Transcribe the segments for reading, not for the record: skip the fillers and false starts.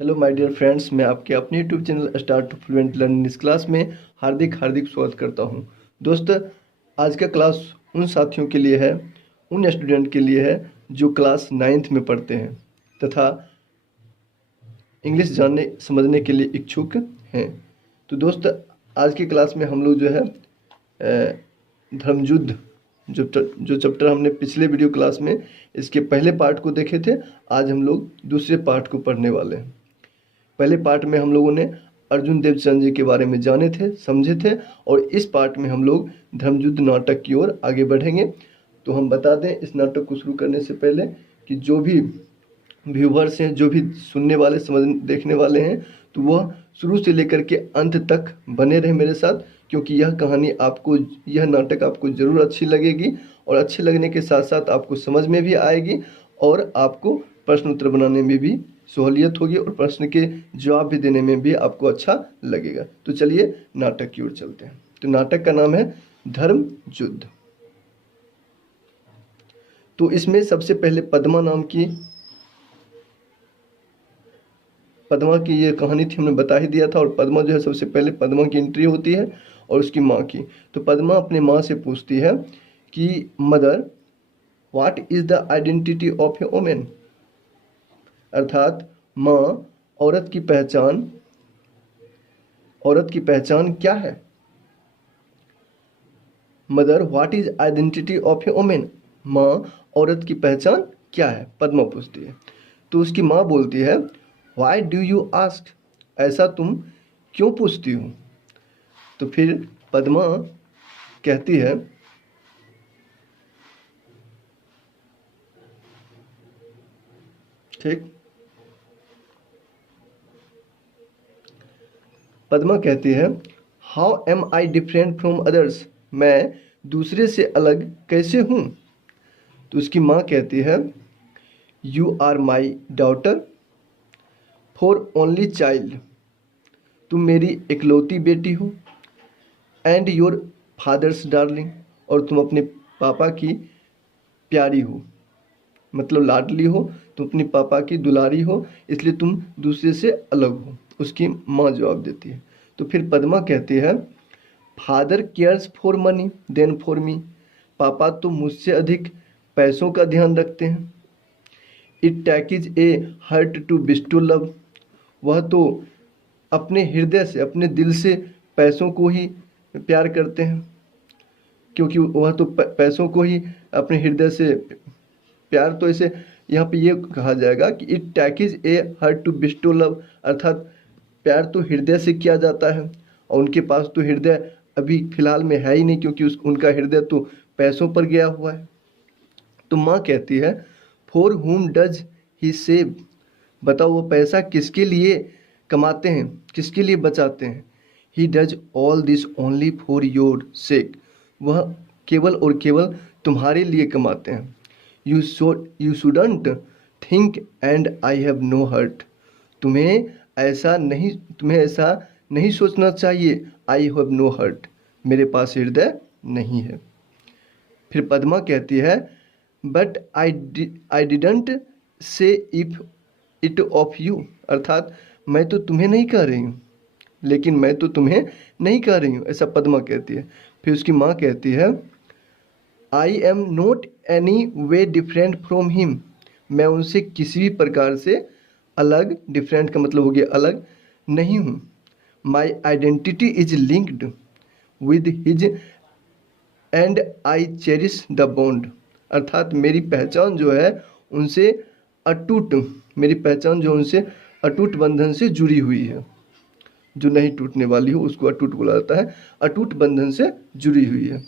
Hello my dear friends, मैं आपके अपने YouTube channel start to fluent learning इस क्लास में हार्दिक हार्दिक स्वागत करता हूं। दोस्त, आज का क्लास उन साथियों के लिए है, उन स्टूडेंट के लिए है जो क्लास 9th में पढ़ते हैं तथा इंग्लिश जानने समझने के लिए इच्छुक हैं। तो दोस्त, आज की क्लास में हम लोग जो है धर्मयुद्ध जो चैप्टर हमने पिछले वीडियो क्लास में इसके पहले पार्ट को देखे थे, आज हम लोग दूसरे पार्ट को पढ़ने वाले हैं। पहले पार्ट में हम लोगों ने अर्जुन देवचंद जी के बारे में जाने थे, समझे थे, और इस पार्ट में हम लोग धर्मयुद्ध नाटक की ओर आगे बढ़ेंगे। तो हम बता दें इस नाटक को शुरू करने से पहले कि जो भी व्यूवर्स हैं, जो भी सुनने वाले समझ देखने वाले हैं, तो वह शुरू से लेकर के अंत तक बने रहे मेरे साथ, क्योंकि यह कहानी आपको, यह नाटक आपको ज़रूर अच्छी लगेगी और अच्छे लगने के साथ साथ आपको समझ में भी आएगी और आपको प्रश्न उत्तर बनाने में भी सहूलियत होगी और प्रश्न के जवाब भी देने में भी आपको अच्छा लगेगा। तो चलिए नाटक की ओर चलते हैं। तो नाटक का नाम है धर्मयुद्ध। तो इसमें सबसे पहले पद्मा की ये कहानी थी, हमने बता ही दिया था। और पद्मा जो है, सबसे पहले पद्मा की एंट्री होती है और उसकी माँ की। तो पद्मा अपने माँ से पूछती है कि mother, what is the identity of a women, अर्थात माँ, औरत की पहचान क्या है। Mother, what is identity of a women, माँ, औरत की पहचान क्या है, पद्मा पूछती है। तो उसकी माँ बोलती है, व्हाई डू यू आस्क, ऐसा तुम क्यों पूछती हो। तो फिर पद्मा कहती है, ठीक, पद्मा कहती है, how am I different from others, मैं दूसरे से अलग कैसे हूँ। तो उसकी माँ कहती है, you are my daughter for only child, तुम मेरी इकलौती बेटी हो, एंड योर फादर्स डार्लिंग, और तुम अपने पापा की प्यारी हो, मतलब लाडली हो, तुम अपने पापा की दुलारी हो, इसलिए तुम दूसरे से अलग हो। उसकी माँ जवाब देती है। तो फिर पद्मा कहती है, father cares for money then for me, पापा तो मुझसे अधिक पैसों का ध्यान रखते हैं। It takes a hurt to bestow love, वह तो अपने हृदय से, अपने दिल से पैसों को ही प्यार करते हैं, क्योंकि वह तो पैसों को ही अपने हृदय से प्यार। तो इसे यहाँ पे ये कहा जाएगा कि it takes a hurt to bestow love, अर्थात प्यार तो हृदय से किया जाता है और उनके पास तो हृदय अभी फिलहाल में है ही नहीं, क्योंकि उनका हृदय तो पैसों पर गया हुआ है। तो माँ कहती है, फॉर हुम डज ही सेव, बताओ वो पैसा किसके लिए कमाते हैं, किसके लिए बचाते हैं। He does all this only for your sake, वह केवल और केवल तुम्हारे लिए कमाते हैं। You shouldn't think and I have no hurt, तुम्हें ऐसा नहीं सोचना चाहिए, आई हैव नो हर्ट, मेरे पास हृदय नहीं है। फिर पद्मा कहती है, but I didn't say if it of you, अर्थात मैं तो तुम्हें नहीं कह रही हूँ, लेकिन मैं तो तुम्हें नहीं कह रही हूँ, ऐसा पद्मा कहती है। फिर उसकी माँ कहती है, I am not any way different from him, मैं उनसे किसी भी प्रकार से अलग, डिफरेंट का मतलब हो गया अलग, नहीं हूँ। My identity is linked with his and I cherish the bond, अर्थात मेरी पहचान जो है उनसे अटूट, मेरी पहचान जो उनसे अटूट बंधन से जुड़ी हुई है, जो नहीं टूटने वाली हो उसको अटूट बोला जाता है, अटूट बंधन से जुड़ी हुई है।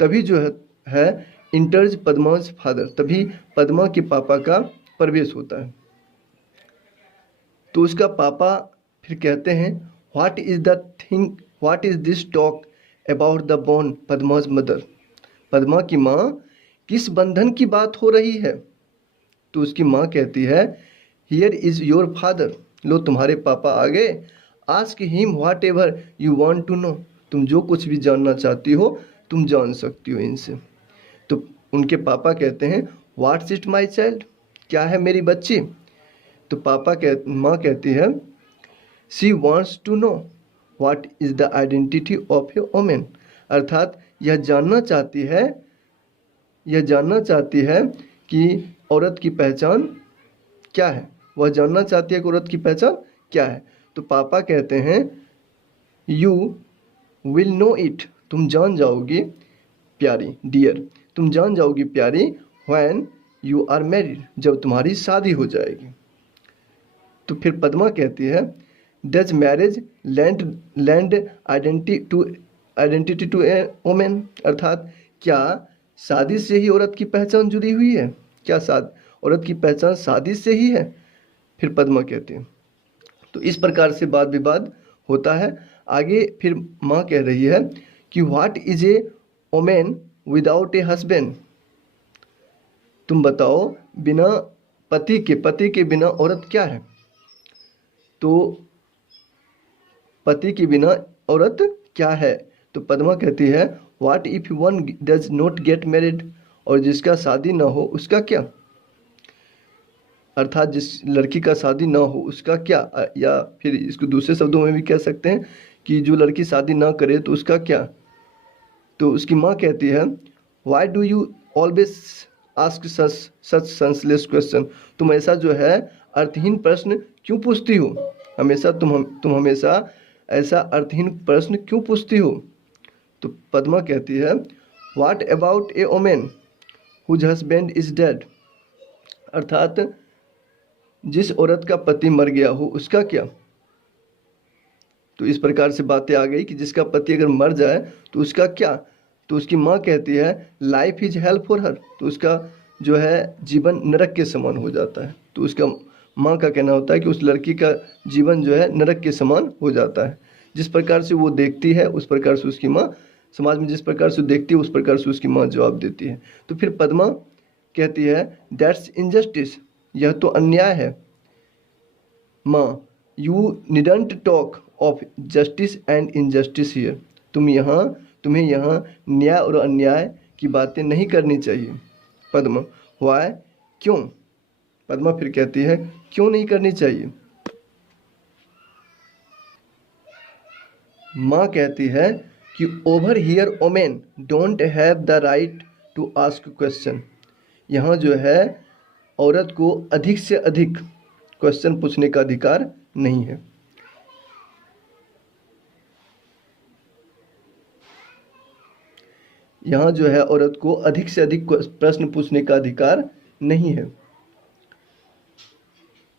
तभी जो है इंटर्स पद्माज फादर, तभी पद्मा के पापा का प्रवेश होता है। तो उसका पापा फिर कहते हैं, what is this talk about the bond Padma's mother, Padma की माँ, किस बंधन की बात हो रही है। तो उसकी माँ कहती है, हियर इज योर फादर, लो तुम्हारे पापा आ गए, ask him what ever you want to know, तुम जो कुछ भी जानना चाहती हो तुम जान सकती हो इनसे। तो उनके पापा कहते हैं, व्हाट्स इट माई चाइल्ड, क्या है मेरी बच्ची। तो तो माँ कहती है she wants to know what is the identity of a women, अर्थात यह जानना चाहती है कि औरत की पहचान क्या है। वह जानना चाहती है कि औरत की पहचान क्या है। तो पापा कहते हैं यू विल नो इट, तुम जान जाओगी प्यारी, डियर, तुम जान जाओगी प्यारी, व्हेन यू आर मैरिड, जब तुम्हारी शादी हो जाएगी। तो फिर पद्मा कहती है does marriage land identity to a women, अर्थात क्या शादी से ही औरत की पहचान जुड़ी हुई है, क्या औरत की पहचान शादी से ही है। फिर पद्मा कहती है। तो इस प्रकार से वाद विवाद होता है। आगे फिर माँ कह रही है कि what is a women without a husband, तुम बताओ बिना पति के बिना औरत क्या है। तो पति के बिना औरत क्या है। तो पद्मा कहती है what if one does not get married, और जिसका शादी ना हो उसका क्या, अर्थात जिस लड़की का शादी ना हो उसका क्या, या फिर इसको दूसरे शब्दों में भी कह सकते हैं कि जो लड़की शादी ना करे तो उसका क्या। तो उसकी माँ कहती है why do you always ask such senseless question, तुम ऐसा जो है अर्थहीन प्रश्न क्यों पूछती हो, हमेशा तुम हमेशा ऐसा अर्थहीन प्रश्न क्यों पूछती हो। तो पद्मा कहती है what about a women whose husband is dead, अर्थात जिस औरत का पति मर गया हो उसका क्या। तो इस प्रकार से बातें आ गई कि जिसका पति अगर मर जाए तो उसका क्या। तो उसकी माँ कहती है life is help for her, तो उसका जो है जीवन नरक के समान हो जाता है। तो उसका माँ का कहना होता है कि उस लड़की का जीवन जो है नरक के समान हो जाता है। जिस प्रकार से वो देखती है उस प्रकार से उसकी माँ, समाज में जिस प्रकार से देखती है उस प्रकार से उसकी माँ जवाब देती है। तो फिर पद्मा कहती है दैट्स इनजस्टिस, यह तो अन्याय है। माँ you needn't talk of justice and injustice here, तुम्हें यहाँ न्याय और अन्याय की बातें नहीं करनी चाहिए। पद्मा व्हाई, क्यों। पद्मा फिर कहती है क्यों नहीं करनी चाहिए। माँ कहती है कि over here women don't have the right to ask question, यहाँ जो है औरत को अधिक से अधिक क्वेश्चन पूछने का अधिकार नहीं है। यहाँ जो है औरत को अधिक से अधिक प्रश्न पूछने का अधिकार नहीं है।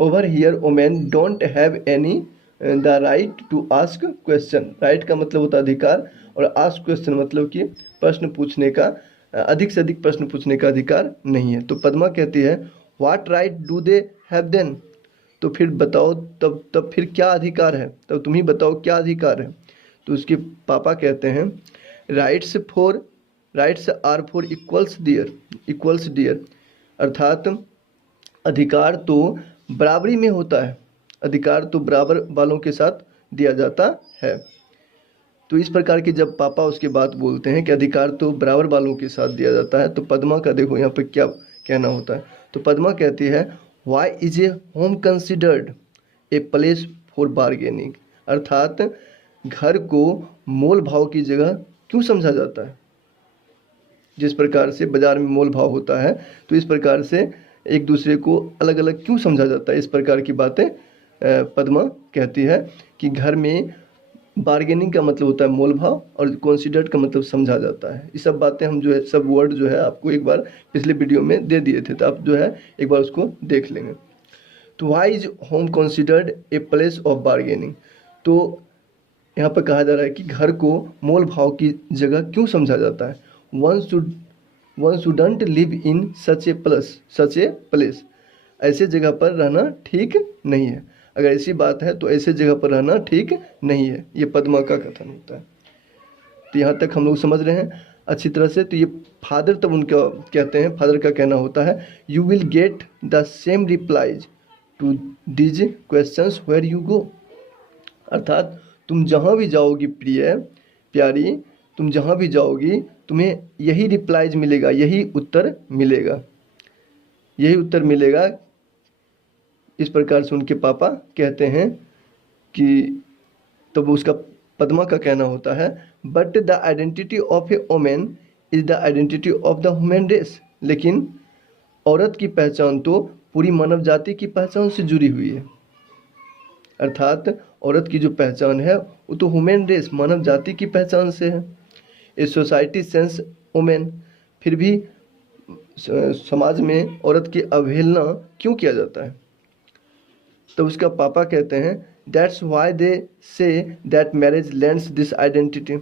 Over here women don't have any the right to ask question, right का मतलब होता है अधिकार, और आस्क क्वेश्चन मतलब कि प्रश्न पूछने का, अधिक से अधिक प्रश्न पूछने का अधिकार नहीं है। तो पद्मा कहती है what right do they have then, तो फिर बताओ तब फिर क्या अधिकार है, तब तुम ही बताओ क्या अधिकार है। तो उसके पापा कहते हैं rights are for equals dear, अर्थात अधिकार तो बराबरी में होता है, अधिकार तो बराबर वालों के साथ दिया जाता है। तो इस प्रकार के जब पापा उसके बात बोलते हैं कि अधिकार तो बराबर वालों के साथ दिया जाता है, तो पद्मा का देखो यहाँ पर क्या कहना होता है। तो पद्मा कहती है why is a home considered a place for bargaining, अर्थात घर को मोल भाव की जगह क्यों समझा जाता है। जिस प्रकार से बाजार में मोल भाव होता है तो इस प्रकार से एक दूसरे को अलग अलग क्यों समझा जाता है। इस प्रकार की बातें पद्मा कहती है कि घर में बार्गेनिंग का मतलब होता है मोल भाव, और कंसिडर्ड का मतलब समझा जाता है। ये सब बातें हम जो है, सब वर्ड जो है आपको एक बार पिछले वीडियो में दे दिए थे, तो आप जो है एक बार उसको देख लेंगे। तो why is home considered a place of bargaining, तो यहाँ पर कहा जा रहा है कि घर को मोल भाव की जगह क्यों समझा जाता है। One shouldn't live in such a place, ऐसे जगह पर रहना ठीक नहीं है। अगर ऐसी बात है तो ऐसे जगह पर रहना ठीक नहीं है, ये पद्मा का कथन होता है। तो यहाँ तक हम लोग समझ रहे हैं अच्छी तरह से। तो ये फादर तब उनका कहते हैं, फादर का कहना होता है you will get the same replies to these questions where you go, अर्थात तुम जहाँ भी जाओगी प्यारी, तुम जहाँ भी जाओगी तुम्हें यही रिप्लाईज मिलेगा, यही उत्तर मिलेगा इस प्रकार से उनके पापा कहते हैं कि तब उसका पद्मा का कहना होता है, but the identity of a women is the identity of the human race. लेकिन औरत की पहचान तो पूरी मानव जाति की पहचान से जुड़ी हुई है। अर्थात औरत की जो पहचान है वो तो ह्यूमन रेस मानव जाति की पहचान से है। ए सोसाइटी सेंस वुमेन, फिर भी समाज में औरत की अवहेलना क्यों किया जाता है? तो उसका पापा कहते हैं, that's why they say that marriage lands this identity.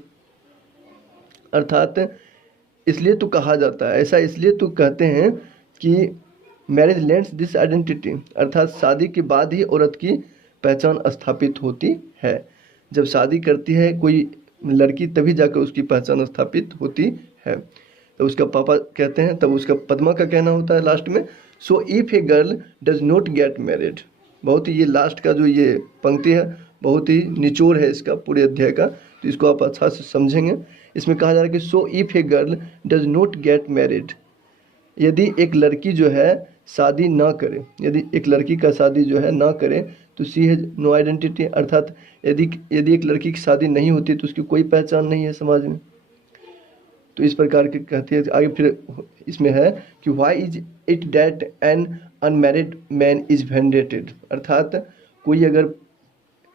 अर्थात इसलिए तो कहा जाता है, ऐसा इसलिए तो कहते हैं कि मैरिज लैंड्स दिस आइडेंटिटी, अर्थात शादी के बाद ही औरत की पहचान स्थापित होती है। जब शादी करती है कोई लड़की तभी जाकर उसकी पहचान स्थापित होती है। तो उसका पापा कहते हैं, तब उसका पद्मा का कहना होता है लास्ट में, so if a girl does not get married. बहुत ही ये लास्ट का जो ये पंक्ति है बहुत ही निचोड़ है इसका पूरे अध्याय का, तो इसको आप अच्छा से समझेंगे। इसमें कहा जा रहा है कि so if a girl does not get married, यदि एक लड़की जो है शादी ना करे, यदि एक लड़की का शादी जो है ना करे तो सी हैज नो आइडेंटिटी। अर्थात यदि एक लड़की की शादी नहीं होती तो उसकी कोई पहचान नहीं है समाज में। तो इस प्रकार के कहती है। आगे फिर इसमें है कि why is it that an unmarried man is venerated. अर्थात कोई अगर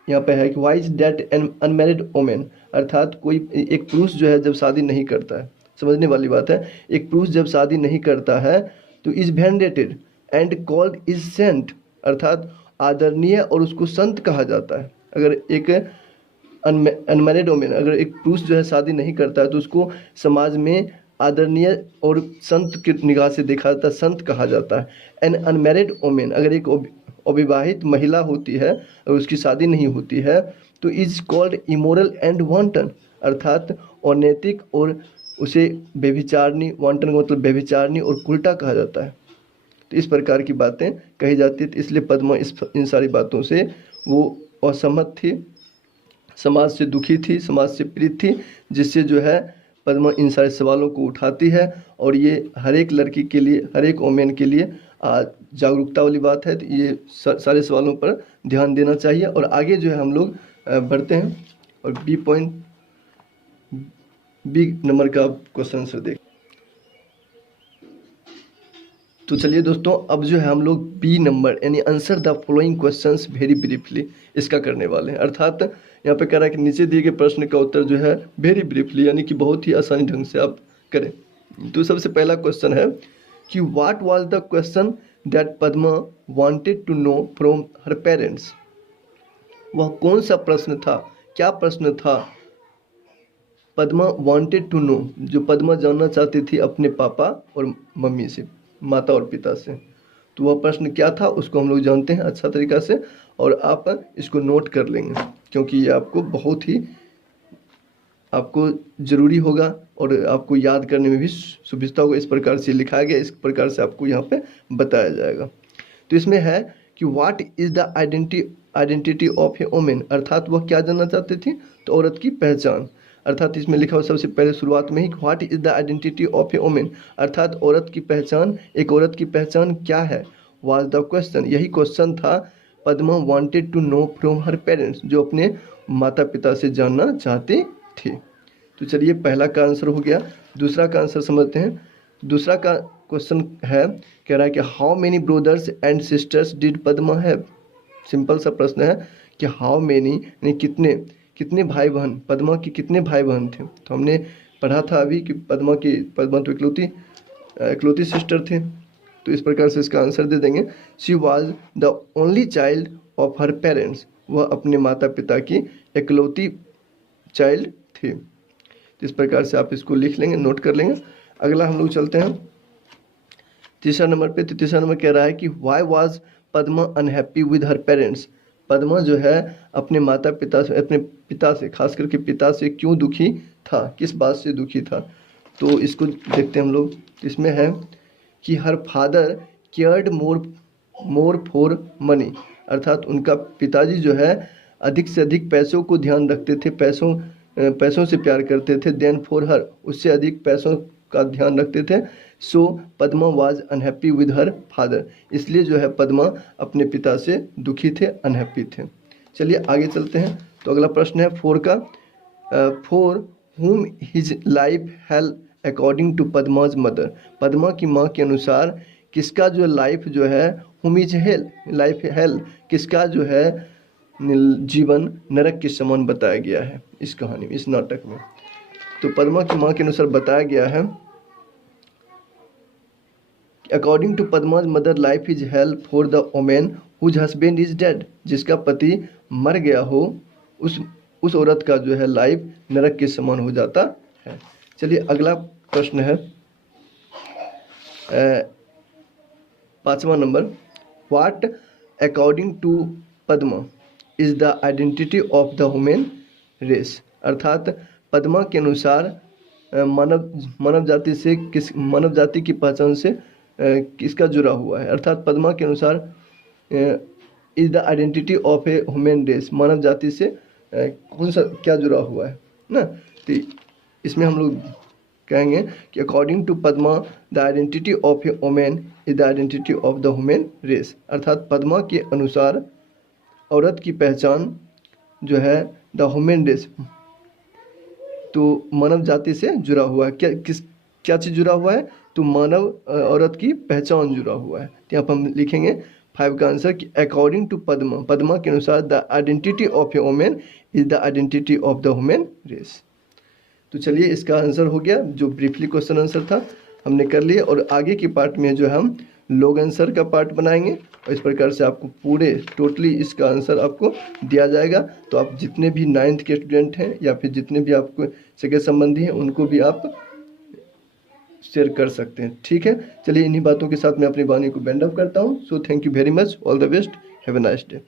यहाँ पे है कि why is that an unmarried women, अर्थात कोई एक पुरुष जो है जब शादी नहीं करता है, समझने वाली बात है, एक पुरुष जब शादी नहीं करता है तो is venerated and called is saint, अर्थात आदरणीय और उसको संत कहा जाता है। अगर एक अनमैरिड वोमेन, अगर एक पुरुष जो है शादी नहीं करता है तो उसको समाज में आदरणीय और संत की निगाह से देखा जाता है, संत कहा जाता है। एन अनमैरिड वोमेन, अगर एक अविवाहित महिला होती है और उसकी शादी नहीं होती है तो is called immoral and wanton, अर्थात अनैतिक और उसे व्यभिचारिणी, वांटन का मतलब व्यभिचारिणी और उल्टा कहा जाता है। तो इस प्रकार की बातें कही जाती थी, इसलिए पद्मा इन सारी बातों से वो असहमत थी, समाज से दुखी थी, समाज से पीड़ित थी, जिससे जो है पद्मा इन सारे सवालों को उठाती है। और ये हर एक लड़की के लिए, हर एक वोमेन के लिए जागरूकता वाली बात है। तो ये सारे सवालों पर ध्यान देना चाहिए। और आगे जो है हम लोग बढ़ते हैं और बी नंबर का क्वेश्चन आंसर देख। तो चलिए दोस्तों, अब जो है हम लोग बी नंबर यानी answer the following questions very briefly इसका करने वाले हैं। अर्थात यहाँ पे कह रहा है कि नीचे दिए गए प्रश्न का उत्तर जो है वेरी ब्रीफली यानी कि बहुत ही आसानी ढंग से आप करें। तो सबसे पहला क्वेश्चन है कि what was the question that Padma wanted to know from her parents. वह कौन सा प्रश्न था, क्या प्रश्न था पद्मा वांटेड टू नो, जो पद्मा जानना चाहती थी अपने पापा और मम्मी से, माता और पिता से। तो वह प्रश्न क्या था उसको हम लोग जानते हैं अच्छा तरीका से, और आप इसको नोट कर लेंगे क्योंकि ये आपको बहुत ही आपको ज़रूरी होगा और आपको याद करने में भी सुविधा होगा। इस प्रकार से लिखा गया, इस प्रकार से आपको यहाँ पे बताया जाएगा। तो इसमें है कि what is the identity of a women, अर्थात वह क्या जानना चाहती थी, तो औरत की पहचान। अर्थात इसमें लिखा हुआ सबसे पहले शुरुआत में ही what is the identity of a women, अर्थात औरत की पहचान, एक औरत की पहचान क्या है, वाज द क्वेश्चन, यही क्वेश्चन था Padma wanted to know from her parents, जो अपने माता पिता से जानना चाहती थी। तो चलिए पहला का आंसर हो गया। दूसरा का आंसर समझते हैं। दूसरा का क्वेश्चन है, कह रहा है कि how many brothers and sisters did Padma have. Simple सा प्रश्न है कि हाउ मेनी यानी कितने भाई बहन, पद्मा के कितने भाई बहन थे। तो हमने पढ़ा था अभी कि पद्मा तो इकलौती सिस्टर थे। तो इस प्रकार से इसका आंसर दे देंगे, she was the only child of her parents, वह अपने माता पिता की इकलौती चाइल्ड थी। तो इस प्रकार से आप इसको लिख लेंगे, नोट कर लेंगे। अगला हम लोग चलते हैं तीसरा नंबर पे। तो तीसरा नंबर कह रहा है कि why was Padma unhappy with her parents. Padma जो है अपने माता पिता से, अपने पिता से, खास करके पिता से क्यों दुखी था, किस बात से दुखी था। तो इसको देखते हैं हम लोग। इसमें है कि her father cared more for money, अर्थात उनका पिताजी जो है अधिक से अधिक पैसों को ध्यान रखते थे, पैसों से प्यार करते थे, देन फॉर हर, उससे अधिक पैसों का ध्यान रखते थे। So Padma was unhappy with her father, इसलिए जो है पद्मा अपने पिता से दुखी थे, अनहैप्पी थे। चलिए आगे चलते हैं। तो अगला प्रश्न है 4 का, for whom his life hell according to Padma's mother, Padma की माँ के अनुसार किसका जो लाइफ जो है whom is hell, life hell, किसका जो है जीवन नरक के समान बताया गया है इस कहानी में, इस नाटक में। तो पद्मा की माँ के अनुसार बताया गया है according to Padma's mother life is hell for the women whose husband is dead, जिसका पति मर गया हो उस औरत का जो है लाइफ नरक के समान हो जाता है। चलिए अगला प्रश्न है 5वां number, what according to Padma is the identity of the human race, अर्थात पद्मा के अनुसार मानव जाति की पहचान से किसका जुड़ा हुआ है, अर्थात पद्मा के अनुसार is the identity of a human race, मानव जाति से कौन सा क्या जुड़ा हुआ है ना। तो इसमें हम लोग कहेंगे कि according to Padma the identity of a women is the identity of the human race, अर्थात पद्मा के अनुसार औरत की पहचान जो है द ह्यूमन रेस, तो मानव जाति से जुड़ा हुआ है। क्या चीज़ जुड़ा हुआ है, तो मानव औरत की पहचान जुड़ा हुआ है। तो यहाँ पर हम लिखेंगे 5 का आंसर कि अकॉर्डिंग टू पद्मा के अनुसार the identity of a women is the identity of the human race. तो चलिए इसका आंसर हो गया, जो ब्रीफली क्वेश्चन आंसर था हमने कर लिया। और आगे के पार्ट में जो हम लॉग आंसर का पार्ट बनाएंगे और इस प्रकार से आपको पूरे टोटली इसका आंसर आपको दिया जाएगा। तो आप जितने भी 9th के स्टूडेंट हैं या फिर जितने भी आपको सगे संबंधी हैं उनको भी आप शेयर कर सकते हैं, ठीक है। चलिए इन्हीं बातों के साथ मैं अपनी वाणी को बेंड अप करता हूँ। So thank you very much, all the best, have a nice day.